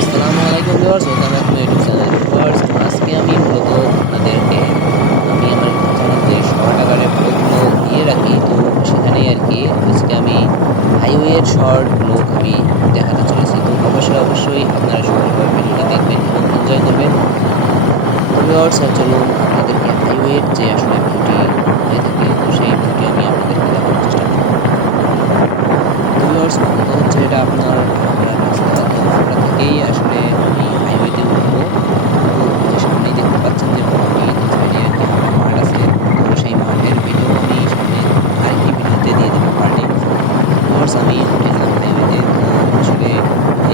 আসসালামু আলাইকুম viewers, welcome back to YouTube channel viewers, আজকে আমি মূলত আপনাদেরকে, আমি আমার চ্যানেলে শর্ট আকারের ব্লগগুলো দিয়ে রাখি। তো সেখানেই আর কি, আজকে আমি হাইওয়ের শর্ট ব্লগ আমি দেখাতে চলেছি। তো অবশ্যই অবশ্যই আপনারা সবাই ভিডিওটি দেখবেন এবং এনজয় করবেন। তো ভিউয়ার্স চলুন, আপনাদেরকে হাইওয়ের যে আসলে ভিউটি হয়ে থাকে, তো সেই ভিউটি আমি আপনাদেরকে দেখানোর চেষ্টা করব তো ভিউয়ার্স মূলত হচ্ছে এটা আপনার আমরা রাস্তা রাস্তা থেকেই আসলে আমি হাইওয়েতে উঠবো তো যে সামনেই দেখতে পাচ্ছেন যে মোটামুটি দু সাইডে আর কি আমার মাঠ আছে তো সেই মাঠের ভিডিও আমি সামনে আরেকটি ভিডিওতে দিয়ে দেবো পার্টে ভিউয়ার্স আমি উঠে গেলাম হাইওয়েতে তো আসলে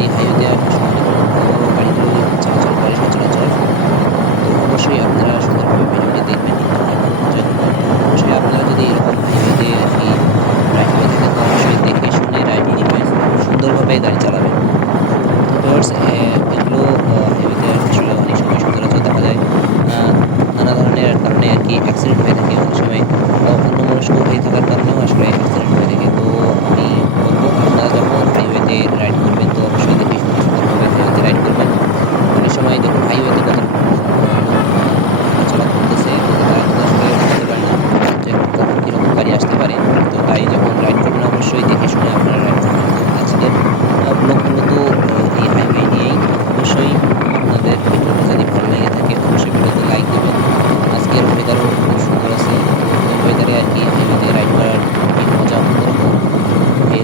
এই হাইওয়েতে আসলে অনেক বড় বড় গাড়িগুলো চলাচল করে সচরাচর তো অবশ্যই আপনারা সুন্দরভাবে ভিডিওটি দেখবেন। অবশ্যই আপনারা যদি এরকম হাইওয়েতে আর কি রাইড হয়ে থাকেন তো অবশ্যই দেখে শুনে রাইড নেবেন সুন্দরভাবে গাড়ি চালাবেন তো ভিউয়ার্স এগুলো হাইওয়েতে আসলে অনেক সময় সচরাচর দেখা যায় আহ, নানা ধরনের কারণে আর কি অ্যাক্সিডেন্ট হয়ে থাকে অনেক সময় অন্যমনস্ক হয়ে থাকার কারণেও আসলে অ্যাক্সিডেন্ট হয়ে থাকে তো আমি বলব আপনারা যখন হাইওয়েতে রাইড করবেন তো অবশ্যই দেখে শুনে সুন্দরভাবে হাইওয়েতে রাইড করবেন অনেক সময় দেখুন হাইওয়েতে কত চলা করতেছে তো তারা কিন্তু আসলে বুঝতে পারে না যে কখন কীরকম গাড়ি আসতে পারে তো তাই যখন রাইড করবেন অবশ্যই দেখে শুনে আপনারা রাইড করবেন তো আজকের ব্লগগুলো তো আহ, এই হাইওয়ে নিয়েই অবশ্যই আপনাদের ভিডিওটা যদি ভালো লেগে থাকে অবশ্যই ভিডিওতে লাইক দেবেন আজকের ওয়েদারও খুব সুন্দর আছে তো ওয়েদারে আর কি হাইওয়েতে রাইড করার এই মজা অন্যরকম ওকে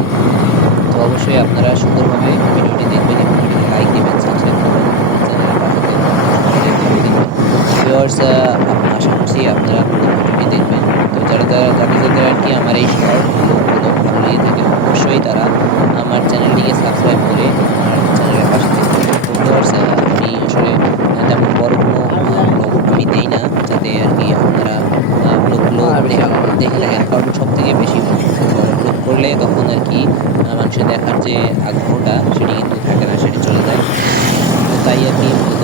তো অবশ্যই আপনারা সুন্দরভাবে ভিডিওটি দেখবেন এবং ভিডিওতে লাইক দেবেন সাবস্ক্রাইব করবেন চ্যানেলের পাশে থাকবেন ভিউয়ার্স আশা করছি আপনারা ভিডিওটি দেখবেন। তো যারা যারা যাদের যাদের আর কি আমার এই শর্টগুলো ভালো লেগে থাকে অবশ্যই তারা আমার চ্যানেলটিকে সাবস্ক্রাইব করে আমার চ্যানেলের পাশে তো ভিউয়ার্স আমি আসলে তেমন বড় কোনো ব্লগ আমি দেই না যাতে আর কি আপনারা ব্লগগুলো দেখে থাকেন। কারণ সব থেকে বেশি ব্লগ করলে তখন আর কি মানুষের দেখার যে আগ্রহটা সেটি কিন্তু থাকে না সেটি চলে যায়। তো তাই আর কি মূলত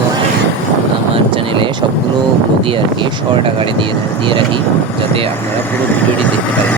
চ্যানেলে সবগুলো বগি আর কি শর্ট আকারে দিয়ে দিয়ে রাখি, যাতে আপনারা পুরো ভিডিওটি দেখতে পারেন।